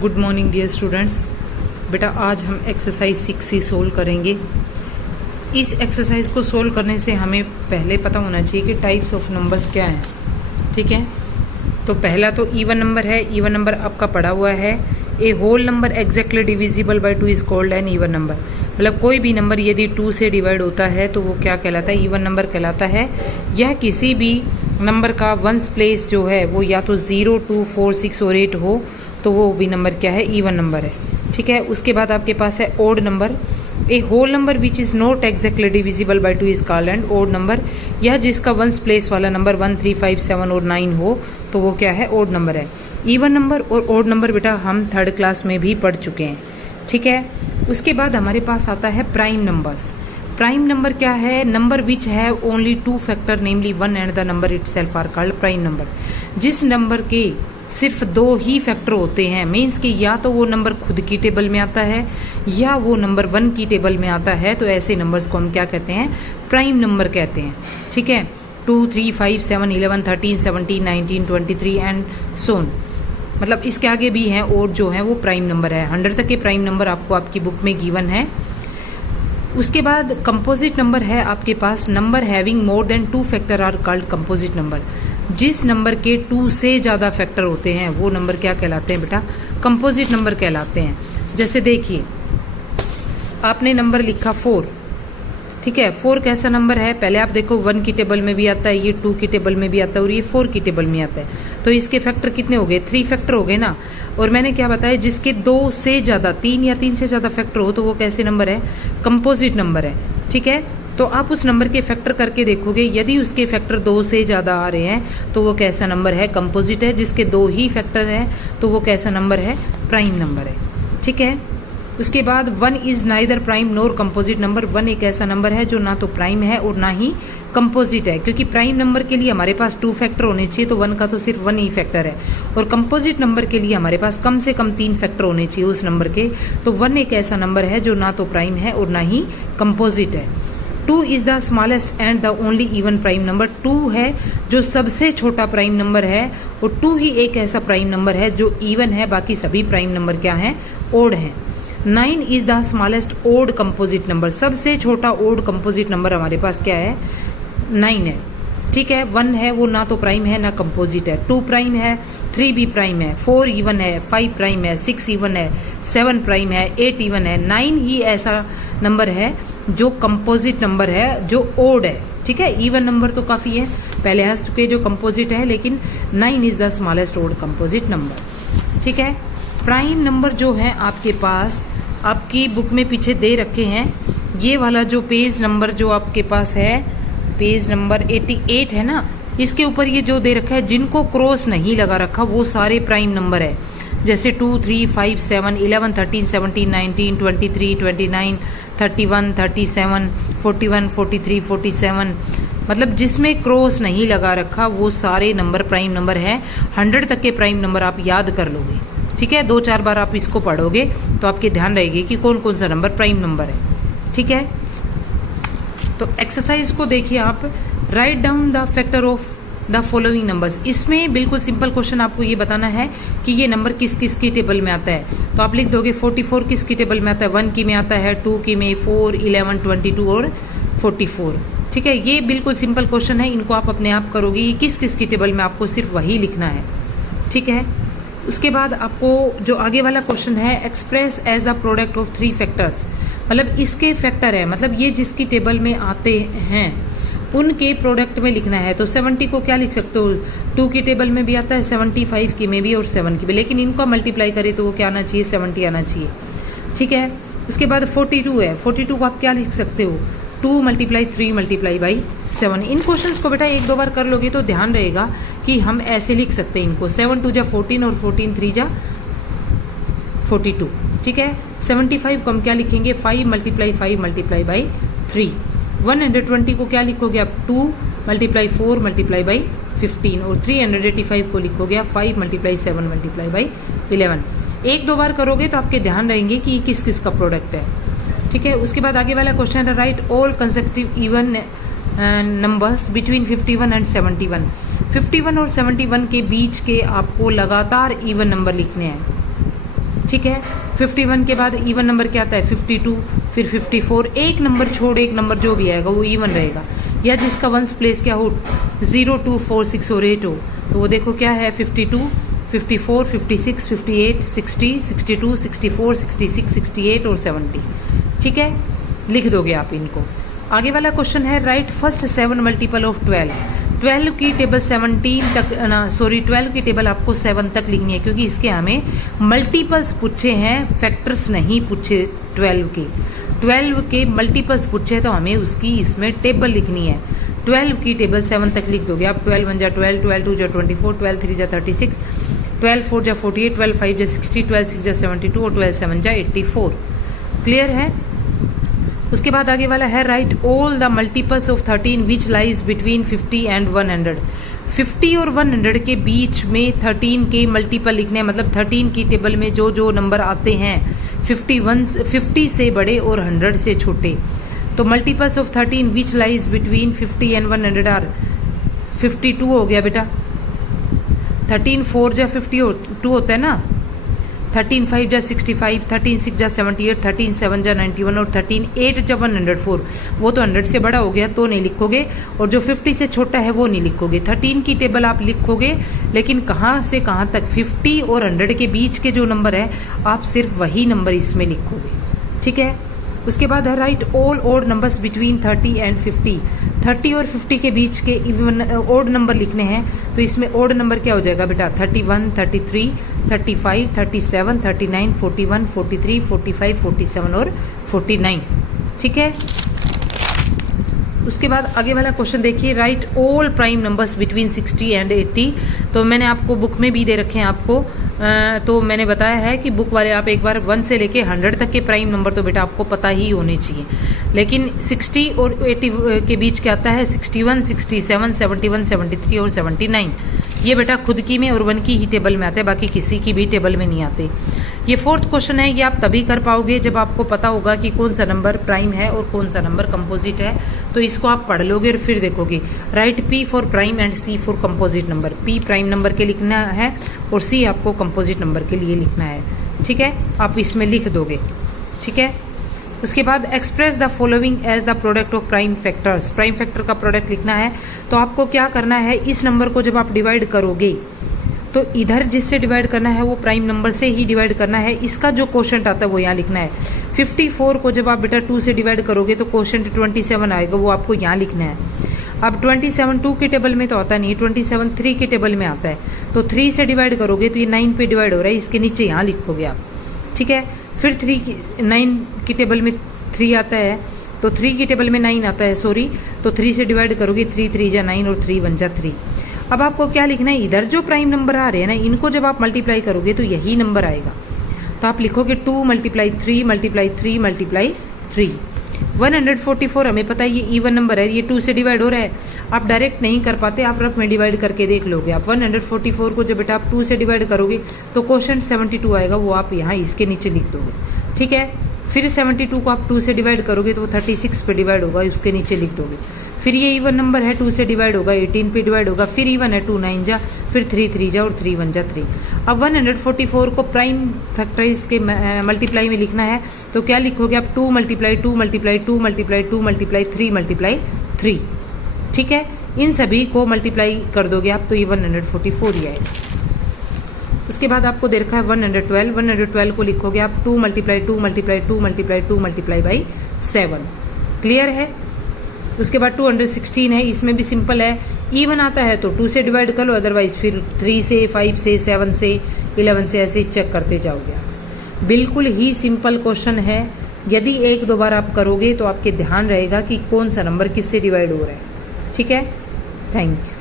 Good morning dear students. बेटा आज हम एक्सरसाइज 6 सोल्व करेंगे। इस एक्सरसाइज को सोल्व करने से हमें पहले पता होना चाहिए कि टाइप्स ऑफ नंबर्स क्या हैं। ठीक है, तो पहला तो इवन नंबर है। इवन नंबर आपका पढ़ा हुआ है, a whole number exactly divisible by 2 is called an even number. मतलब कोई भी नंबर यदि 2 से डिवाइड होता है तो वो क्या कहलाता है? इवन नंबर कहलाता है। यह किसी भी नंबर का वंस प्लेस जो है वो या तो 0, 2, 4, 6 और 8 हो तो वो भी नंबर क्या है? इवन नंबर है। ठीक है, उसके बाद आपके पास है odd number. A whole number which is not exactly divisible by 2 is called an odd number. यह जिसका वंस प्लेस वाला नंबर 1, 3, 5, 7 और 9 हो तो वो क्या है? ओड नंबर है। इवन नंबर और ओड नंबर बेटा हम 3rd क्लास में भी पढ़ चुके हैं। ठीक है, उसके बाद हमारे पास आता है प्राइम नंबर्स। प्राइम नंबर क्या है? नंबर विच है only 2 factor namely 1 and the number itself are called prime number. जिस नंबर के सिर्फ 2 ही फैक्टर होते हैं, मीन्स कि या तो वो नंबर खुद की टेबल में आता है या वो नंबर 1 की टेबल में आता है, तो ऐसे नंबर्स को हम क्या कहते हैं? प्राइम नंबर कहते हैं। ठीक है, 2, 3, 5, 7, 11, 13, 17, 19, 23 एंड सोन। मतलब इसके आगे भी हैं और जो है वो प्राइम नंबर है। 100 तक के प्राइम नंबर आपको आपकी बुक में गिवन है। उसके बाद कंपोजिट नंबर है आपके पास। Number having more than 2 factor are called composite number. जिस नंबर के 2 से ज़्यादा फैक्टर होते हैं वो नंबर क्या कहलाते हैं बेटा? कंपोजिट नंबर कहलाते हैं। जैसे देखिए, आपने नंबर लिखा 4। ठीक है, 4 कैसा नंबर है? पहले आप देखो 1 की टेबल में भी आता है, ये 2 की टेबल में भी आता है और ये 4 की टेबल में आता है। तो इसके फैक्टर कितने हो गए? 3 फैक्टर हो गए ना। और मैंने क्या बताया, जिसके 2 से ज़्यादा, 3 या 3 से ज़्यादा फैक्टर हो तो वो कैसे नंबर है? कंपोजिट नंबर है। ठीक है, तो आप उस नंबर के फैक्टर करके देखोगे, यदि उसके फैक्टर 2 से ज़्यादा आ रहे हैं तो वो कैसा नंबर है? कंपोजिट है। जिसके 2 ही फैक्टर हैं तो वो कैसा नंबर है? प्राइम नंबर है। ठीक है, उसके बाद 1 is neither prime NOR composite number. 1 एक ऐसा नंबर है जो ना तो प्राइम है और ना ही कंपोजिट है, क्योंकि प्राइम नंबर के लिए हमारे पास 2 फैक्टर होने चाहिए, तो 1 का तो सिर्फ 1 ही फैक्टर है। और कंपोजिट नंबर के लिए हमारे पास कम से कम 3 फैक्टर होने चाहिए उस नंबर के। तो 1 एक ऐसा नंबर है जो ना तो प्राइम है और ना ही कंपोजिट है। 2 is the smallest and the only even prime number. 2 है जो सबसे छोटा प्राइम नंबर है और 2 ही एक ऐसा प्राइम नंबर है जो इवन है, बाकी सभी प्राइम नंबर क्या हैं? ओड हैं। 9 is the smallest odd composite number. सबसे छोटा ओड कंपोजिट नंबर हमारे पास क्या है? 9 है। ठीक है, 1 है वो ना तो प्राइम है ना कंपोजिट है। 2 प्राइम है, 3 भी प्राइम है, 4 इवन है, 5 प्राइम है, 6 इवन है, 7 प्राइम है, 8 इवन है। 9 ही ऐसा नंबर है जो कंपोजिट नंबर है, जो ओड है। ठीक है, इवन नंबर तो काफ़ी है, पहले हंस चुके जो कंपोजिट है, लेकिन 9 is the smallest odd composite number. ठीक है, प्राइम नंबर जो है आपके पास आपकी बुक में पीछे दे रखे हैं। ये वाला जो पेज नंबर जो आपके पास है, पेज नंबर 88 है ना, इसके ऊपर ये जो दे रखा है, जिनको क्रॉस नहीं लगा रखा वो सारे प्राइम नंबर है। जैसे 2, 3, 5, 7, 11, 13, 17, 19, 23, 29, 31, 37, 41, 43, 47। मतलब जिसमें क्रॉस नहीं लगा रखा वो सारे नंबर प्राइम नंबर है। 100 तक के प्राइम नंबर आप याद कर लोगे। ठीक है, 2-4 बार आप इसको पढ़ोगे तो आपके ध्यान रहेगी कि कौन कौन सा नंबर प्राइम नंबर है। ठीक है, तो एक्सरसाइज को देखिए आप। Write down the factor of the following numbers. इसमें बिल्कुल सिंपल क्वेश्चन आपको ये बताना है कि ये नंबर किस किस की टेबल में आता है। तो आप लिख दोगे 44 किसकी टेबल में आता है? 1 की में आता है, 2 की में, 4, 11, 22 और 44। ठीक है, ये बिल्कुल सिंपल क्वेश्चन है, इनको आप अपने आप करोगे। ये किस किस की टेबल में, आपको सिर्फ वही लिखना है। ठीक है, उसके बाद आपको जो आगे वाला क्वेश्चन है, express as the product of 3 factors. मतलब इसके फैक्टर है, मतलब ये जिसकी टेबल में आते हैं उनके प्रोडक्ट में लिखना है। तो 70 को क्या लिख सकते हो? 2 की टेबल में भी आता है, 75 की में भी और 7 की भी, लेकिन इनको मल्टीप्लाई करें तो वो क्या आना चाहिए? 70 आना चाहिए। ठीक है, उसके बाद 42 है। 42 को आप क्या लिख सकते हो? 2 × 3 × 7। इन क्वेश्चंस को बेटा 1-2 बार कर लोगे तो ध्यान रहेगा कि हम ऐसे लिख सकते हैं इनको। 7 2 जा 14 और 14 3 जा 42। ठीक है, 75 को हम क्या लिखेंगे? 5 × 5 × 3। 120 को क्या लिखोगे आप? 2 × 4 × 15 और 385 को लिखोगे आप 5 × 7 × 11। 1-2 बार करोगे तो आपके ध्यान रहेंगे कि किस किस का प्रोडक्ट है। ठीक है, उसके बाद आगे वाला क्वेश्चन है, right all consecutive even numbers between 51 and 71। 51 और 71 के बीच के आपको लगातार इवन नंबर लिखने हैं। ठीक है। 51 के बाद इवन नंबर क्या आता है 52, फिर 54, एक नंबर छोड़ एक नंबर जो भी आएगा वो इवन रहेगा, या जिसका वंस प्लेस क्या हो 0, 2, 4, 6 और 8 हो, तो वो देखो क्या है 52, 54, 56, 58, 60, 62, 64, 66, 68 और 70। ठीक है, लिख दोगे आप इनको। आगे वाला क्वेश्चन है राइट फर्स्ट 7 मल्टीपल ऑफ 12। 12 की टेबल 17 तक ना सॉरी 12 की टेबल आपको 7 तक लिखनी है, क्योंकि इसके हमें मल्टीपल्स पूछे हैं, फैक्टर्स नहीं पूछे 12 के मल्टीपल्स पूछे, तो हमें उसकी इसमें टेबल लिखनी है। 12 की टेबल 7 तक लिख दोगे आप। 12 1 जा 12, 12 2 जा 24, 12 3 जा 36, 12 4 जा 48, 12 5 जा 60, 12 6 जा 72 और 12 7 जा 84। क्लियर है। उसके बाद आगे वाला है right all the multiples of 13 which lies between 50 and 100। 50 और 100 के बीच में 13 के मल्टीपल लिखने हैं, मतलब 13 की टेबल में जो जो नंबर आते हैं 50 से बड़े और 100 से छोटे। तो multiples of 13 which lies between 50 and 100 are 52 हो गया बेटा। 13 4 जा 52 होता है ना, 13 5 जा 65, 13 6 जा 78, 13 7 जा 91 और 13 8 जा 104। वो तो 100 से बड़ा हो गया तो नहीं लिखोगे, और जो 50 से छोटा है वो नहीं लिखोगे। 13 की टेबल आप लिखोगे, लेकिन कहाँ से कहाँ तक 50 और 100 के बीच के जो नंबर है आप सिर्फ वही नंबर इसमें लिखोगे। ठीक है। उसके बाद है right all odd numbers between 30 and 50। 30 और 50 के बीच के इवन ओड नंबर लिखने हैं, तो इसमें ओड नंबर क्या हो जाएगा बेटा 31, 33, 35, 37, 39, 41, 43, 45, 47 और 49। ठीक है। उसके बाद आगे वाला क्वेश्चन देखिए right all prime numbers between 60 and 80। तो मैंने आपको बुक में भी दे रखे हैं आपको, तो मैंने बताया है कि बुक वाले आप एक बार 1 से लेके 100 तक के प्राइम नंबर तो बेटा आपको पता ही होने चाहिए, लेकिन 60 और 80 के बीच क्या आता है 61, 67, 71, 73 और 79। ये बेटा खुद की में और 1 की ही टेबल में आते हैं, बाकी किसी की भी टेबल में नहीं आते। ये 4th क्वेश्चन है, ये आप तभी कर पाओगे जब आपको पता होगा कि कौन सा नंबर प्राइम है और कौन सा नंबर कंपोजिट है। तो इसको आप पढ़ लोगे और फिर देखोगे। Right P for prime and C for composite number. P prime number के लिखना है और C आपको कंपोजिट नंबर के लिए लिखना है। ठीक है, आप इसमें लिख दोगे। ठीक है। उसके बाद express the following as the product of prime factors. Prime factor का प्रोडक्ट लिखना है, तो आपको क्या करना है, इस नंबर को जब आप डिवाइड करोगे तो इधर जिससे डिवाइड करना है वो प्राइम नंबर से ही डिवाइड करना है। इसका जो क्वोशंट आता है वो यहाँ लिखना है। 54 को जब आप बेटा 2 से डिवाइड करोगे तो क्वोशंट 27 आएगा, वो आपको यहाँ लिखना है। अब 27 2 की टेबल में तो आता नहीं, 27 3 की टेबल में आता है, तो 3 से डिवाइड करोगे तो ये 9 पे डिवाइड हो रहा है, इसके नीचे यहाँ लिखोगे आप। ठीक है। फिर 9 की टेबल में 3 आता है, तो 3 की टेबल में 9 आता है सॉरी, तो 3 से डिवाइड करोगे 3 3 जा 9 और 3 1 जा 3। अब आपको क्या लिखना है, इधर जो प्राइम नंबर आ रहे हैं ना इनको जब आप मल्टीप्लाई करोगे तो यही नंबर आएगा। तो आप लिखोगे 2 × 3 × 3 × 3। 144 हमें पता है ये इवन नंबर है, ये 2 से डिवाइड हो रहा है। आप डायरेक्ट नहीं कर पाते, आप रफ में डिवाइड करके देख लोगे आप। 144 को जब बेटा आप 2 से डिवाइड करोगे तो क्वोशंट 72 आएगा, वो आप यहाँ इसके नीचे लिख दोगे। ठीक है। फिर 72 को आप 2 से डिवाइड करोगे तो वो 36 पे डिवाइड होगा, उसके नीचे लिख दोगे। फिर ये इवन नंबर है, 2 से डिवाइड होगा 18 पे डिवाइड होगा, फिर इवन है 2 9 जा, फिर 3 3 जा और 3 1 जा 3। अब 144 को प्राइम फैक्टराइज के मल्टीप्लाई में लिखना है, तो क्या लिखोगे आप 2 × 2 × 2 × 2 × 3 × 3। ठीक है। इन सभी को मल्टीप्लाई कर दोगे आप तो ये 144 ही आएगा। उसके बाद आपको दे रखा है 112। 112 को लिखोगे आप 2 × 2 × 2 × 2 × 7। क्लियर है। उसके बाद 216 है, इसमें भी सिंपल है, इवन आता है तो 2 से डिवाइड कर लो, अदरवाइज फिर 3 से 5 से 7 से 11 से ऐसे चेक करते जाओगे। बिल्कुल ही सिंपल क्वेश्चन है, यदि 1-2 बार आप करोगे तो आपके ध्यान रहेगा कि कौन सा नंबर किससे डिवाइड हो रहा है। ठीक है। Thank you.